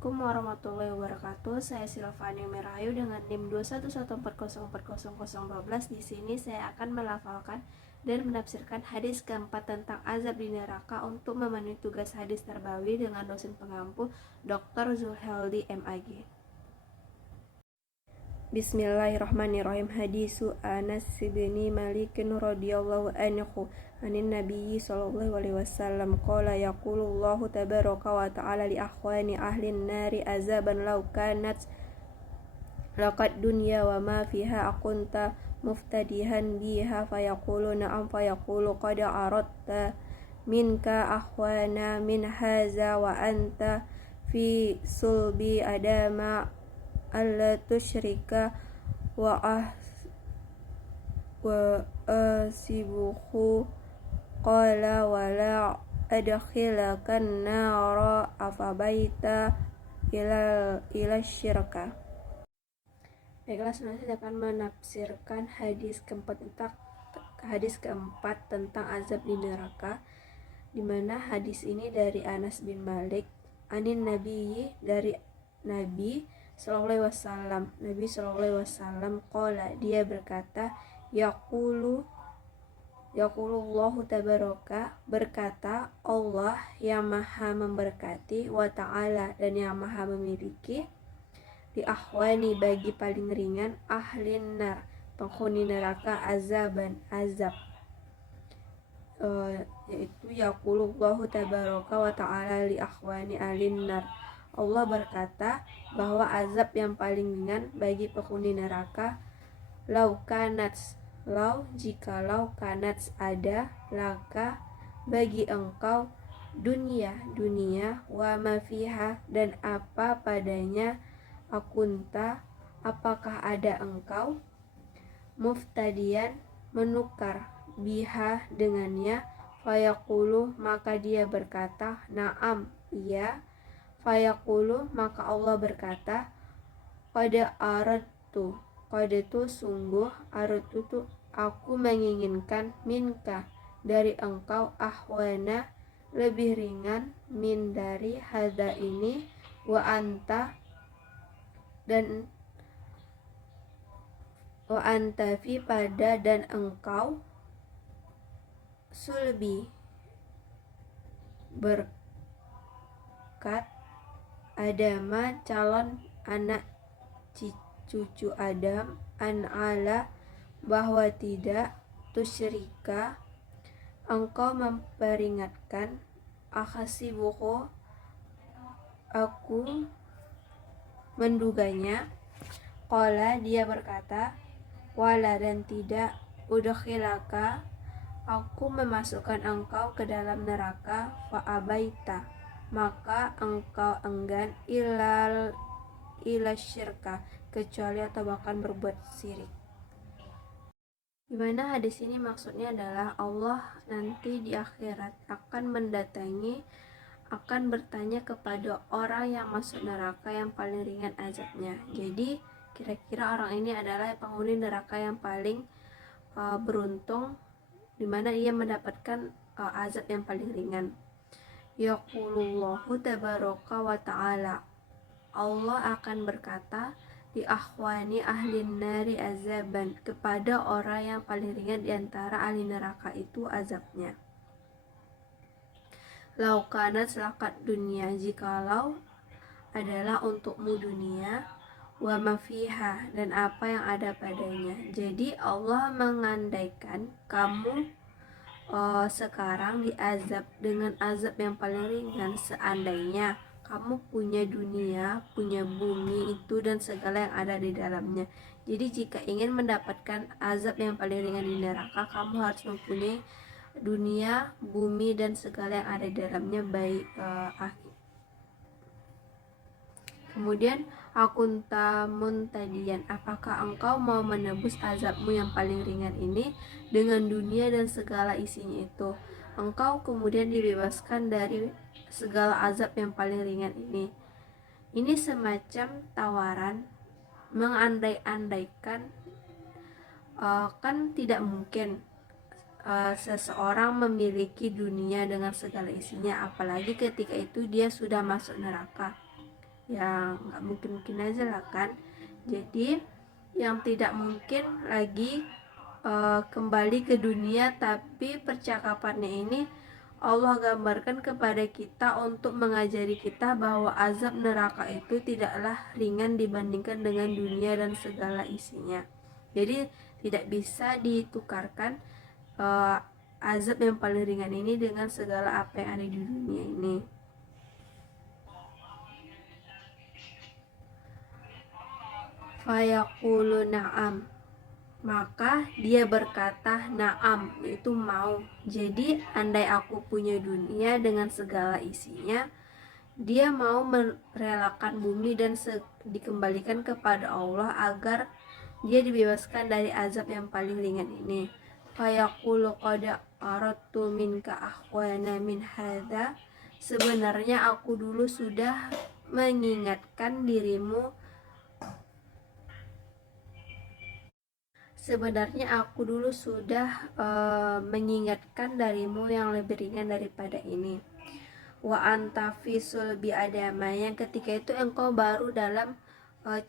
Assalamualaikum warahmatullahi wabarakatuh. Saya Silvani Merayu dengan NIM 211404012. Di sini saya akan melafalkan dan menafsirkan hadis keempat tentang azab di neraka untuk memenuhi tugas hadis terbawi dengan dosen pengampu Dr. Zulheldi MAG. Bismillahirrahmanirrahim. Hadisu Anas bin Malik radhiyallahu anhu anin nabiyyi sallallahu alaihi wasallam qala yaqulullahu tabaraka wa ta'ala li akhwani ahlin nari azaban law kanat laqad dunya wa ma fiha akunta muftadihan biha fayaquluna am fayaqulu qad aradta minka akhwana min haza wa anta fi sulbi adama alla tusyrika wa asibuhu qala wala adkhilakan nara afabaita ila syirka. Baiklah, selanjutnya saya akan menafsirkan hadis keempat tentang azab di neraka, di mana hadis ini dari Anas bin Malik anin Nabi, dari Nabi sallallahu alaihi wasallam. Nabi sallallahu alaihi wasallam qala, dia berkata, yaqulullahu tabaraka, berkata Allah yang maha memberkati, wa ta'ala, dan yang maha memiliki, di akhwani, bagi paling ringan, ahlin nar, penghuni neraka, azaban, azab, yaitu yaqulullahu tabaraka wa ta'ala li akhwani ahlin nar. Allah berkata bahwa azab yang paling ringan bagi penghuni neraka, jikalau kanats ada, laka, bagi engkau, dunia, wa mafiha, dan apa padanya, akunta, apakah ada engkau, muftadian, menukar, biha, dengannya, fayaqulu, maka dia berkata, na'am, iya, fayaqulu, maka Allah berkata, qad tu sungguh, aradtu tu aku menginginkan, minka, dari engkau, ahwana, lebih ringan, min, dari, hadza, ini, wa anta, dan wa anta fi, pada, dan engkau, sulbi, berkat, Adama, calon anak cucu Adam, an'ala, bahwa tidak, tusyrika, engkau memperingatkan, akhasibuhu, aku menduganya, qala, dia berkata, wala, dan tidak, udkhilaka, aku memasukkan engkau ke dalam neraka, fa'abaita, maka engkau enggan, ila syirka, kecuali atau bahkan berbuat syirik. Dimana hadis ini maksudnya adalah Allah nanti di akhirat akan bertanya kepada orang yang masuk neraka yang paling ringan azabnya. Jadi kira-kira orang ini adalah penghuni neraka yang paling beruntung, dimana ia mendapatkan azab yang paling ringan. Yaqulullahu tabaraka wa ta'ala, Allah akan berkata, di akhwani ahlin nari azaban, kepada orang yang paling ringan di antara ahli neraka itu azabnya. Laukanat selakat dunia, jikalau adalah untukmu dunia, wa mafiha, dan apa yang ada padanya. Jadi Allah mengandaikan kamu sekarang diazab dengan azab yang paling ringan, seandainya kamu punya dunia, punya bumi itu dan segala yang ada di dalamnya. Jadi jika ingin mendapatkan azab yang paling ringan di neraka, kamu harus mempunyai dunia, bumi, dan segala yang ada di dalamnya, baik Kemudian, akunta muntadian, apakah engkau mau menebus azabmu yang paling ringan ini dengan dunia dan segala isinya itu? Engkau kemudian dibebaskan dari segala azab yang paling ringan ini. Ini semacam tawaran, mengandai-andaikan, kan tidak mungkin seseorang memiliki dunia dengan segala isinya, apalagi ketika itu dia sudah masuk neraka. yang nggak mungkin-mungkin aja lah kan. Jadi yang tidak mungkin lagi kembali ke dunia, tapi percakapannya ini Allah gambarkan kepada kita untuk mengajari kita bahwa azab neraka itu tidaklah ringan dibandingkan dengan dunia dan segala isinya. Jadi tidak bisa ditukarkan azab yang paling ringan ini dengan segala apa yang ada di dunia ini. Fayaqulu na'am, maka dia berkata na'am, yaitu mau. Jadi andai aku punya dunia dengan segala isinya, dia mau merelakan bumi dan dikembalikan kepada Allah agar dia dibebaskan dari azab yang paling ringan ini. Fayaqulu qad aradtu minka ahwana min hadza, sebenarnya aku dulu sudah mengingatkan dirimu mengingatkan darimu yang lebih ringan daripada ini. Wa anta fi sulbi Adama, yang ketika itu engkau baru dalam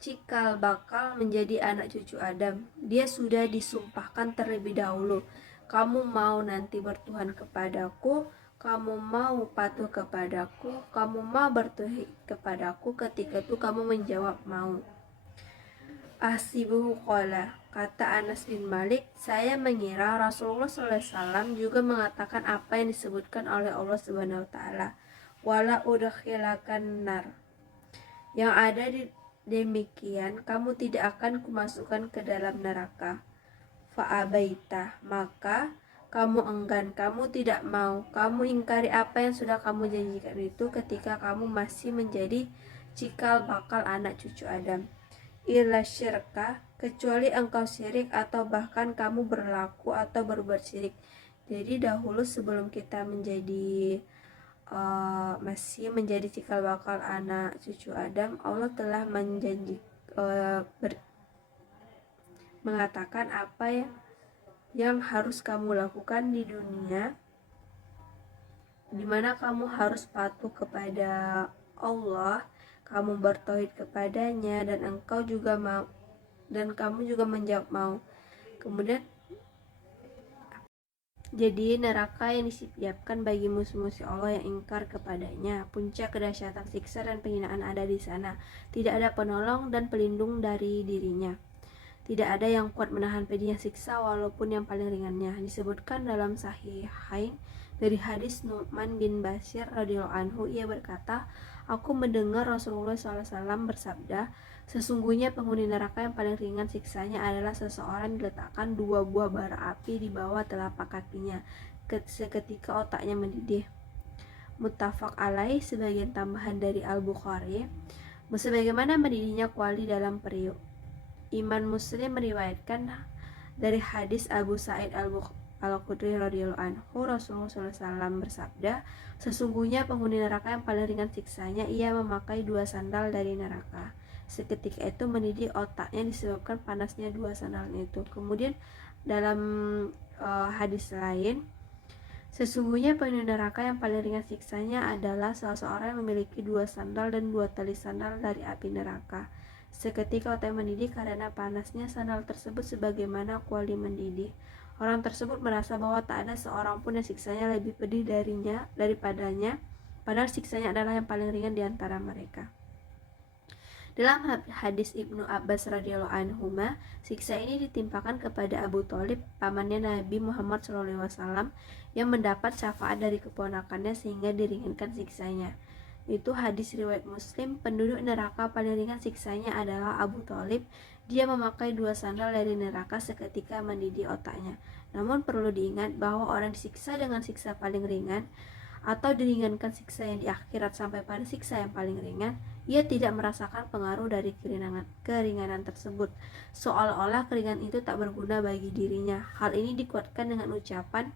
cikal bakal menjadi anak cucu Adam. Dia sudah disumpahkan terlebih dahulu. Kamu mau nanti bertuhan kepadaku, kamu mau patuh kepadaku, kamu mau bertuhan kepadaku. Ketika itu kamu menjawab mau. Ahsibuhu qala, kata Anas bin Malik, saya mengira Rasulullah SAW juga mengatakan apa yang disebutkan oleh Allah Subhanahu wa taala, wala udkhilakan nar, yang ada di demikian kamu tidak akan kumasukkan ke dalam neraka. Fa'abaita, maka kamu enggan, kamu tidak mau, kamu ingkari apa yang sudah kamu janjikan itu ketika kamu masih menjadi cikal bakal anak cucu Adam. Illa syirka, kecuali engkau syirik atau bahkan kamu berlaku atau berbuat syirik. Jadi dahulu sebelum kita menjadi masih menjadi cikal bakal anak cucu Adam, Allah telah mengatakan apa yang harus kamu lakukan di dunia, dimana kamu harus patuh kepada Allah, kamu bertauhid kepadanya, dan engkau juga mau, dan kamu juga menjawab mau. Kemudian jadi neraka yang disiapkan bagi musuh-musuh Allah yang ingkar kepadanya. Puncak kedahsyatan siksa dan penghinaan ada di sana. Tidak ada penolong dan pelindung dari dirinya. Tidak ada yang kuat menahan pedihnya siksa walaupun yang paling ringannya. Disebutkan dalam Sahihain dari hadis Nu'man bin Bashir radhiyallahu anhu, ia berkata, aku mendengar Rasulullah SAW bersabda, sesungguhnya penghuni neraka yang paling ringan siksanya adalah seseorang diletakkan 2 buah bara api di bawah telapak kakinya seketika otaknya mendidih. Muttafaq alaih, sebagian tambahan dari Al-Bukhari, sebagaimana mendidihnya kuali dalam periuk. Imam Muslim meriwayatkan dari hadis Abu Sa'id Al-Khudri radhiyallahu anhu, Rasulullah SAW bersabda, sesungguhnya penghuni neraka yang paling ringan siksanya ia memakai 2 sandal dari neraka. Seketika itu mendidih otaknya disebabkan panasnya 2 sandalnya itu. Kemudian dalam hadis lain, sesungguhnya penghuni neraka yang paling ringan siksanya adalah seseorang yang memiliki 2 sandal dan 2 tali sandal dari api neraka. Seketika otaknya mendidih karena panasnya sandal tersebut sebagaimana kuali mendidih. Orang tersebut merasa bahwa tak ada seorang pun yang siksanya lebih pedih daripadanya, padahal siksanya adalah yang paling ringan di antara mereka. Dalam hadis Ibnu Abbas radhiyallahu anhuma, siksa ini ditimpakan kepada Abu Thalib, pamannya Nabi Muhammad SAW, yang mendapat syafaat dari keponakannya sehingga diringankan siksanya. Itu hadis riwayat Muslim. Penduduk neraka paling ringan siksanya adalah Abu Thalib. Dia memakai 2 sandal dari neraka seketika mendidih otaknya. Namun perlu diingat bahwa orang disiksa dengan siksa paling ringan atau diringankan siksa yang di akhirat sampai pada siksa yang paling ringan, ia tidak merasakan pengaruh dari keringanan tersebut, seolah-olah keringanan itu tak berguna bagi dirinya. Hal ini dikuatkan dengan ucapan,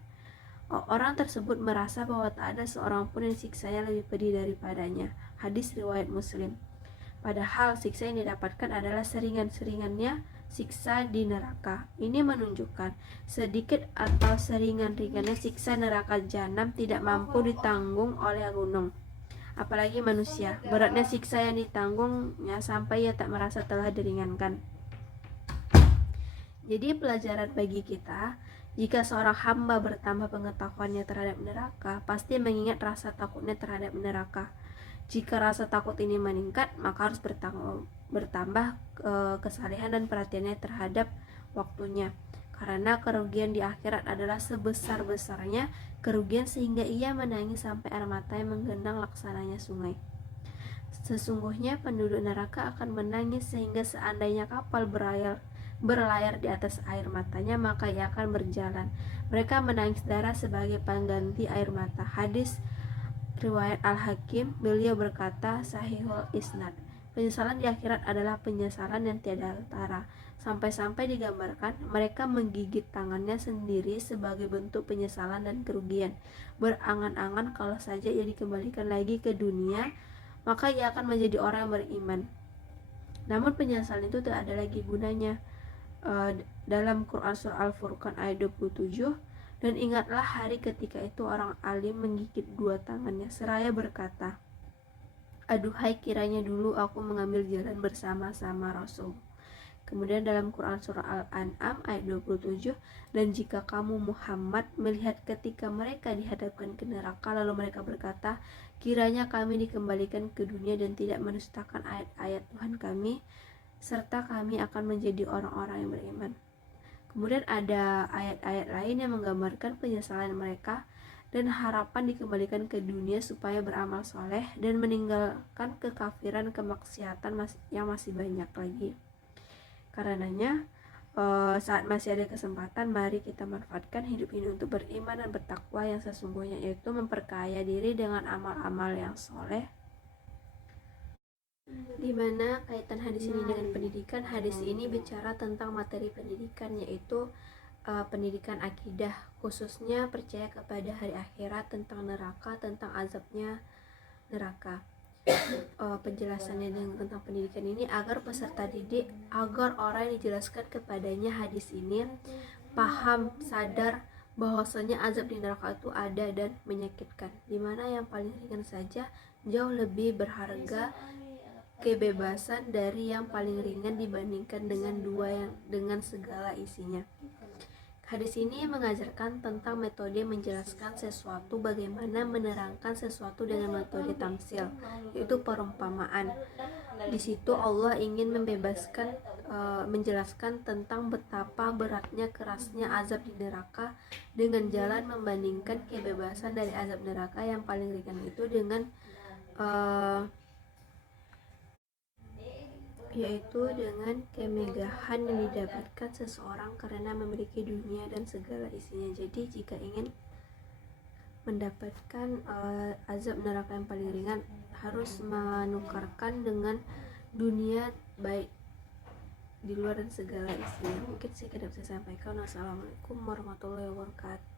orang tersebut merasa bahwa tak ada seorang pun yang siksanya lebih pedih daripadanya. Hadis riwayat Muslim. Padahal siksa yang didapatkan adalah seringan-seringannya siksa di neraka. Ini menunjukkan sedikit atau seringan-ringannya siksa neraka jahanam tidak mampu ditanggung oleh gunung. apalagi manusia. Beratnya siksa yang ditanggungnya sampai ia tak merasa telah diringankan. Jadi pelajaran bagi kita, jika seorang hamba bertambah pengetahuannya terhadap neraka, pasti mengingat rasa takutnya terhadap neraka. Jika rasa takut ini meningkat, maka harus bertambah kesalehan dan perhatiannya terhadap waktunya. Karena kerugian di akhirat adalah sebesar-besarnya kerugian sehingga ia menangis sampai air matanya menggenang laksananya sungai. Sesungguhnya penduduk neraka akan menangis sehingga seandainya kapal berlayar di atas air matanya, maka ia akan berjalan. Mereka menangis darah sebagai pengganti air mata. Hadis riwayat Al-Hakim, beliau berkata, Sahihul Isnad, penyesalan di akhirat adalah penyesalan yang tiada tara. Sampai-sampai digambarkan mereka menggigit tangannya sendiri sebagai bentuk penyesalan dan kerugian. Berangan-angan kalau saja ia dikembalikan lagi ke dunia, maka ia akan menjadi orang yang beriman. Namun penyesalan itu tidak ada lagi gunanya. Dalam Quran surah Al-Furqan ayat 27, dan ingatlah hari ketika itu orang alim menggigit dua tangannya seraya berkata, aduhai kiranya dulu aku mengambil jalan bersama-sama Rasul. Kemudian dalam Quran surah Al-An'am ayat 27, dan jika kamu Muhammad melihat ketika mereka dihadapkan ke neraka, lalu mereka berkata, kiranya kami dikembalikan ke dunia dan tidak mendustakan ayat-ayat Tuhan kami, serta kami akan menjadi orang-orang yang beriman. Kemudian ada ayat-ayat lain yang menggambarkan penyesalan mereka dan harapan dikembalikan ke dunia supaya beramal soleh dan meninggalkan kekafiran, kemaksiatan yang masih banyak lagi. Karenanya saat masih ada kesempatan, mari kita manfaatkan hidup ini untuk beriman dan bertakwa yang sesungguhnya, yaitu memperkaya diri dengan amal-amal yang soleh. Di mana kaitan hadis ini dengan pendidikan? Hadis ini bicara tentang materi pendidikan, yaitu pendidikan akidah, khususnya percaya kepada hari akhirat, tentang neraka, tentang azabnya neraka. Penjelasannya tentang pendidikan ini agar peserta didik, agar orang yang dijelaskan kepadanya hadis ini paham, sadar bahwasanya azab di neraka itu ada dan menyakitkan, dimana yang paling ringan saja jauh lebih berharga kebebasan dari yang paling ringan dibandingkan dengan dengan segala isinya. Hadis ini mengajarkan tentang metode menjelaskan sesuatu, bagaimana menerangkan sesuatu dengan metode tamsil, yaitu perumpamaan. Di situ Allah ingin menjelaskan tentang betapa beratnya, kerasnya azab di neraka dengan jalan membandingkan kebebasan dari azab neraka yang paling ringan itu dengan yaitu dengan kemegahan yang didapatkan seseorang karena memiliki dunia dan segala isinya. Jadi jika ingin mendapatkan azab neraka yang paling ringan, harus menukarkan dengan dunia baik di luar dan segala isinya. Mungkin saya bisa sampaikan. Wassalamualaikum warahmatullahi wabarakatuh.